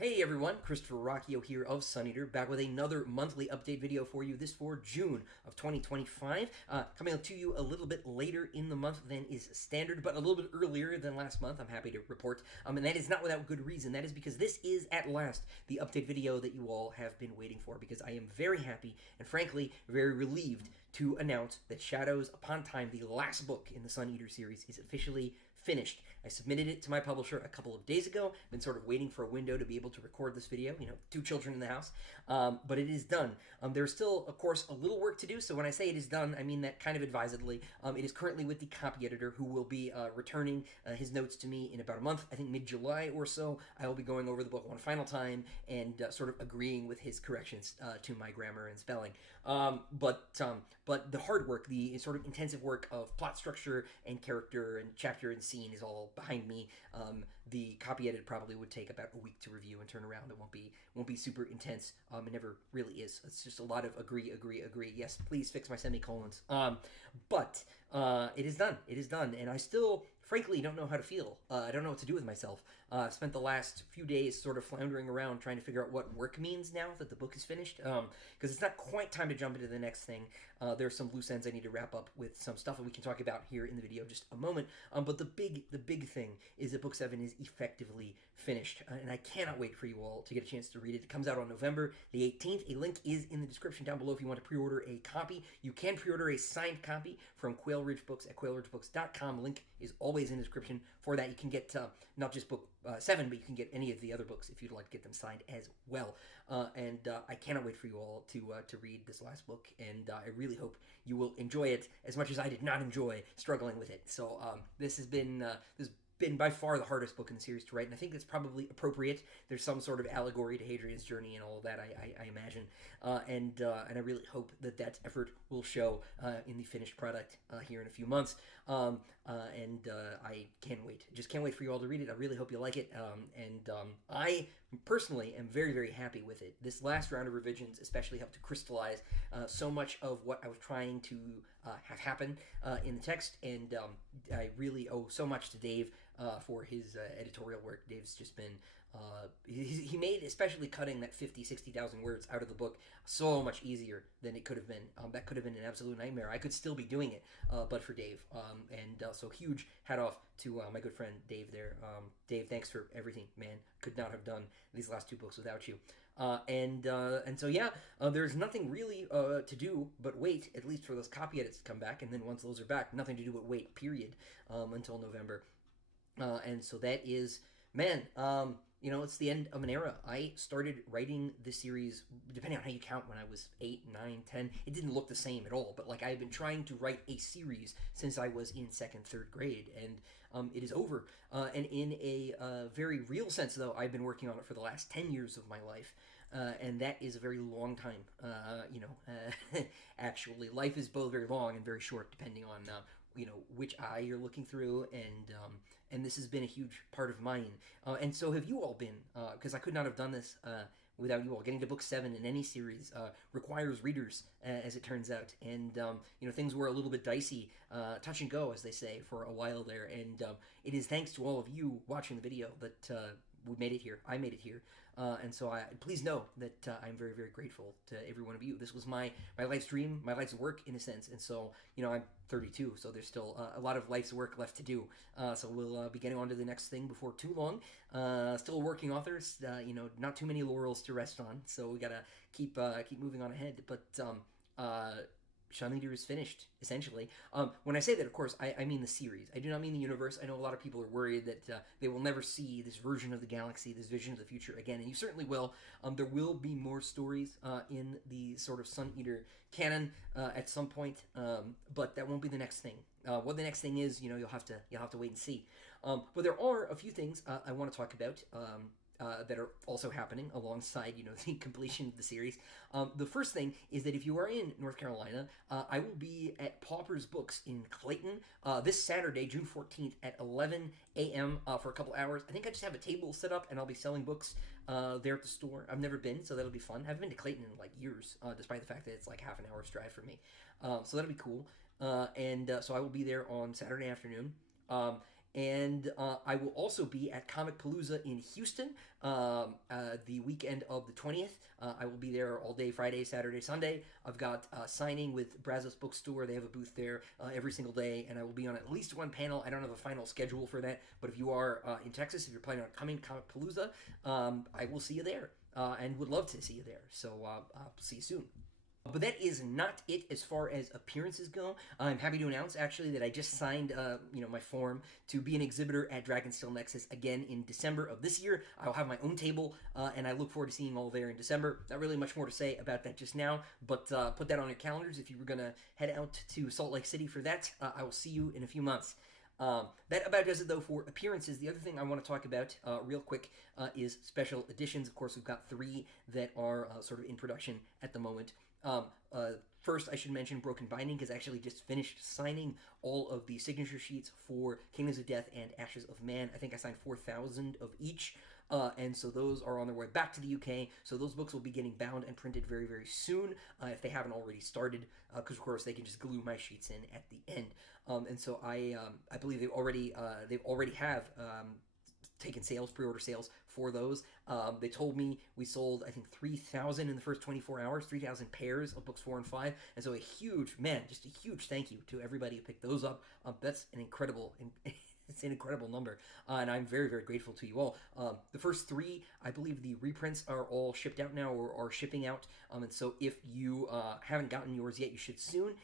Hey everyone, Christopher Ruocchio here of Sun Eater, back with another monthly update video for you, this for June of 2025. Coming up to you a little bit later in the month than is standard, but a little bit earlier than last month, I'm happy to report. And that is not without good reason. That is because this is, at last, the update video that you all have been waiting for, because I am very happy and, frankly, very relieved to announce that Shadows Upon Time, the last book in the Sun Eater series, is officially finished. I submitted it to my publisher a couple of days ago. Been sort of waiting for a window to be able to record this video. You know, two children in the house. But it is done. There's still, of course, a little work to do. So when I say it is done, I mean that kind of advisedly. It is currently with the copy editor, who will be returning his notes to me in about a month. I think mid-July or so. I will be going over the book one final time and sort of agreeing with his corrections to my grammar and spelling. But the hard work, the sort of intensive work of plot structure and character and chapter and scene is all behind me. The copy edit probably would take about a week to review and turn around. It won't be super intense. It never really is. It's just a lot of agree. Yes, please fix my semicolons. But it is done. It is done, and I still, frankly, don't know how to feel. I don't know what to do with myself. I've spent the last few days sort of floundering around trying to figure out what work means now that the book is finished, because it's not quite time to jump into the next thing. There's some loose ends I need to wrap up with some stuff that we can talk about here in the video in just a moment. But the big thing is that Book 7 is effectively finished, and I cannot wait for you all to get a chance to read it. It comes out on November the 18th. A link is in the description down below if you want to pre-order a copy. You can pre-order a signed copy from Quail Ridge Books at quailridgebooks.com. Link is always in the description for that. You can get not just Book 7, but you can get any of the other books if you'd like to get them signed as well. I cannot wait for you all to read this last book, and I really hope you will enjoy it as much as I did not enjoy struggling with it. So this has been by far the hardest book in the series to write, and I think that's probably appropriate. There's some sort of allegory to Hadrian's journey and all of that, I imagine, and I really hope that effort will show in the finished product here in a few months. I can't wait. Just can't wait for you all to read it. I really hope you like it, I personally am very happy with it. This last round of revisions especially helped to crystallize so much of what I was trying to have happen in the text, and I really owe so much to Dave for his editorial work. Dave's just been he made, especially cutting that 60,000 words out of the book, so much easier than it could have been. That could have been an absolute nightmare. I could still be doing it, but for Dave. So huge hat off to my good friend Dave there. Dave, thanks for everything, man. Could not have done these last two books without you. So yeah, there's nothing really to do but wait, at least for those copy edits to come back, and then once those are back, nothing to do but wait, period, until November. And so that is, man, it's the end of an era. I started writing this series, depending on how you count, when I was 8, 9, 10. It didn't look the same at all, but like I've been trying to write a series since I was in 2nd, 3rd grade, and it is over. And in a very real sense, though, I've been working on it for the last 10 years of my life. And that is a very long time, actually. Life is both very long and very short, depending on which eye you're looking through, and this has been a huge part of mine, and so have you all been, because I could not have done this without you all. Getting to Book 7 in any series requires readers, as it turns out, and things were a little bit dicey, touch and go, as they say, for a while there, and it is thanks to all of you watching the video that we made it here. I made it here, and so please know that I'm very grateful to every one of you. This was my life's dream, my life's work, in a sense, and so I'm 32, so there's still a lot of life's work left to do. So we'll be getting on to the next thing before too long. Still a working author, not too many laurels to rest on, so we gotta keep moving on ahead. But Sun Eater is finished, essentially. When I say that, of course, I mean the series. I do not mean the universe. I know a lot of people are worried that they will never see this version of the galaxy, this vision of the future again, and you certainly will. There will be more stories in the sort of Sun Eater canon at some point, but that won't be the next thing. What the next thing is, you'll have to wait and see. But there are a few things I want to talk about. That are also happening alongside, the completion of the series. The first thing is that if you are in North Carolina, I will be at Pauper's Books in Clayton this Saturday, June 14th at 11 a.m. For a couple hours. I think I just have a table set up, and I'll be selling books there at the store. I've never been, so that'll be fun. I haven't been to Clayton in like years, despite the fact that it's like half an hour's drive for me. So that'll be cool. So I will be there on Saturday afternoon. And I will also be at Comic Palooza in Houston the weekend of the 20th. I will be there all day, Friday, Saturday, Sunday. I've got signing with Brazos Bookstore. They have a booth there every single day, and I will be on at least one panel. I don't have a final schedule for that, but if you are in Texas, if you're planning on coming to Comic Palooza, I will see you there and would love to see you there. So I'll see you soon. But that is not it as far as appearances go. I'm happy to announce, actually, that I just signed, my form to be an exhibitor at Dragonsteel Nexus again in December of this year. I'll have my own table, and I look forward to seeing you all there in December. Not really much more to say about that just now, but put that on your calendars if you were going to head out to Salt Lake City for that. I will see you in a few months. That about does it, though, for appearances. The other thing I want to talk about real quick is special editions. Of course, we've got 3 that are sort of in production at the moment. First, I should mention Broken Binding has actually just finished signing all of the signature sheets for Kingdoms of Death and Ashes of Man. I think I signed 4,000 of each, and so those are on their way back to the UK. So those books will be getting bound and printed very, very soon if they haven't already started, because of course they can just glue my sheets in at the end. And so I believe they've already have taken sales, pre-order sales for those. They told me we sold, I think, 3,000 in the first 24 hours, 3,000 pairs of books 4 and 5. And so just a huge thank you to everybody who picked those up. That's an incredible, it's an incredible number. And I'm very, very grateful to you all. The first 3, I believe the reprints are all shipped out now or are shipping out. And so if you haven't gotten yours yet, you should soon.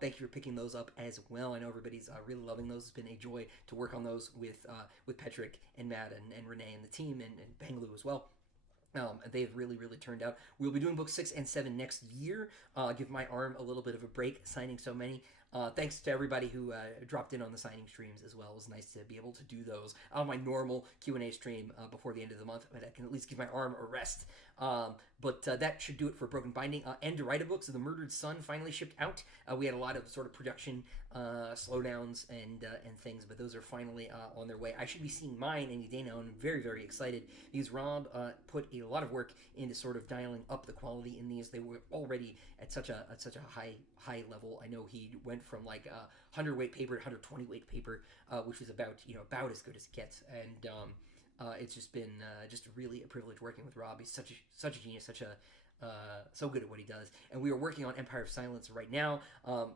Thank you for picking those up as well. I know everybody's really loving those. It's been a joy to work on those with Patrick and Matt and Renee and the team and Banglu as well. They've really, really turned out. We'll be doing books 6 and 7 next year. Give my arm a little bit of a break signing so many. Thanks to everybody who dropped in on the signing streams as well. It was nice to be able to do those on my normal Q&A stream before the end of the month, but I can at least give my arm a rest. But that should do it for Broken Binding. And Derrida books, The Murdered Son, finally shipped out. We had a lot of sort of production slowdowns and things, but those are finally on their way. I should be seeing mine any day now, and I'm very, very excited because Rob put a lot of work into sort of dialing up the quality in these. They were already at such a high level. I know he went from like 100 weight paper to 120 weight paper, which was about as good as it gets. And it's just been just really a privilege working with Rob. He's such a genius, so good at what he does. And we are working on Empire of Silence right now.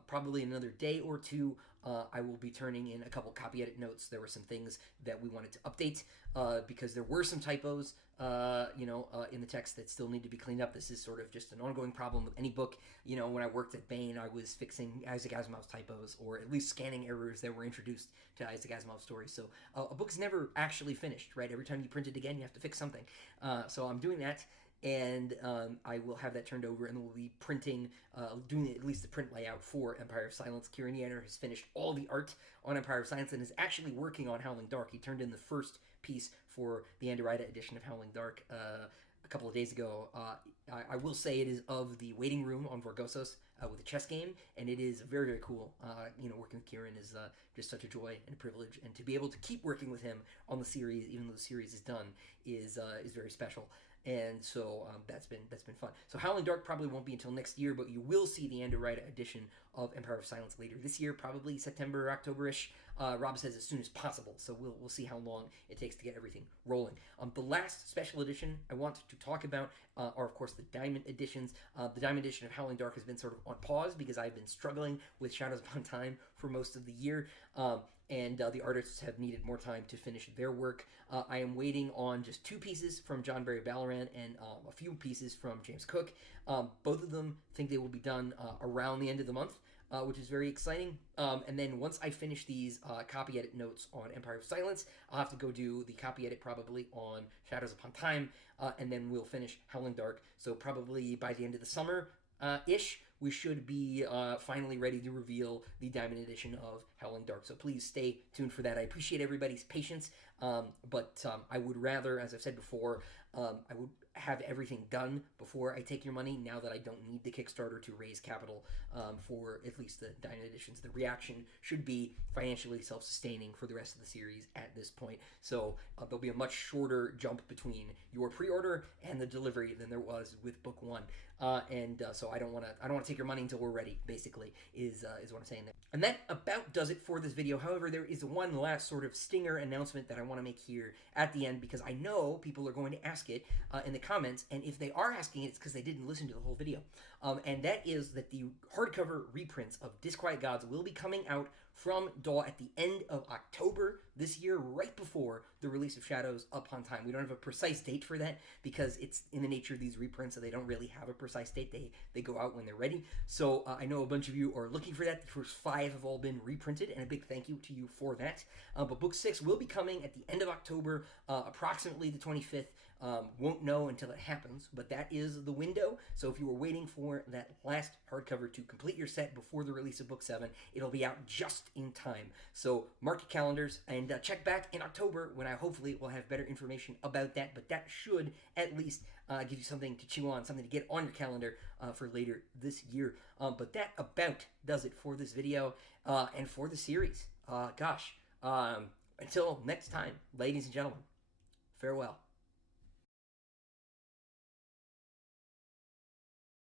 Probably another day or two, I will be turning in a couple copy edit notes. There were some things that we wanted to update because there were some typos, in the text that still need to be cleaned up. This is sort of just an ongoing problem with any book. When I worked at Baen, I was fixing Isaac Asimov's typos, or at least scanning errors that were introduced to Isaac Asimov's story. So a book's never actually finished, right? Every time you print it again, you have to fix something. So I'm doing that. And I will have that turned over, and we'll be printing, doing at least the print layout for Empire of Silence. Kieran Yanner has finished all the art on Empire of Silence and is actually working on Howling Dark. He turned in the first piece for the Anderida edition of Howling Dark a couple of days ago. I will say it is of the waiting room on Vorgosos with a chess game, and it is very, very cool. Working with Kieran is just such a joy and a privilege, and to be able to keep working with him on the series, even though the series is done, is very special. And so that's been fun. So Howling Dark probably won't be until next year, but you will see the Anderida edition of Empire of Silence later this year, probably September or October-ish. Rob says as soon as possible, so we'll see how long it takes to get everything rolling. The last special edition I want to talk about are, of course, the Diamond editions. The Diamond edition of Howling Dark has been sort of on pause because I've been struggling with Shadows Upon Time for most of the year. And the artists have needed more time to finish their work. I am waiting on just 2 pieces from John Barry Ballaran and a few pieces from James Cook. Both of them think they will be done around the end of the month, which is very exciting. And then once I finish these copy edit notes on Empire of Silence, I'll have to go do the copy edit probably on Shadows Upon Time, and then we'll finish Howling Dark. So probably by the end of the summer, ish, we should be finally ready to reveal the Diamond edition of Howling Dark. So please stay tuned for that. I appreciate everybody's patience, but I would rather, as I've said before, I would have everything done before I take your money, now that I don't need the Kickstarter to raise capital for at least the Dine editions. The reaction should be financially self-sustaining for the rest of the series at this point. So there'll be a much shorter jump between your pre-order and the delivery than there was with book one. So I don't want to take your money until we're ready, basically, is what I'm saying there. And that about does it for this video. However, there is one last sort of stinger announcement that I want to make here at the end, because I know people are going to ask it in the comments, and if they are asking it, it's because they didn't listen to the whole video. And that is that the hardcover reprints of Disquiet Gods will be coming out from DAW at the end of October this year, right before the release of Shadows Upon Time. We don't have a precise date for that because it's in the nature of these reprints, so they don't really have a precise date. They go out when they're ready. So I know a bunch of you are looking for that. The first 5 have all been reprinted, and a big thank you to you for that. But book 6 will be coming at the end of October, approximately the 25th. Won't know until it happens, but that is the window. So if you were waiting for that last hardcover to complete your set before the release of book 7, it'll be out just in time. So mark your calendars and check back in October when I hopefully will have better information about that, but that should at least give you something to chew on, something to get on your calendar for later this year. But that about does it for this video and for the series. Until next time, ladies and gentlemen, farewell.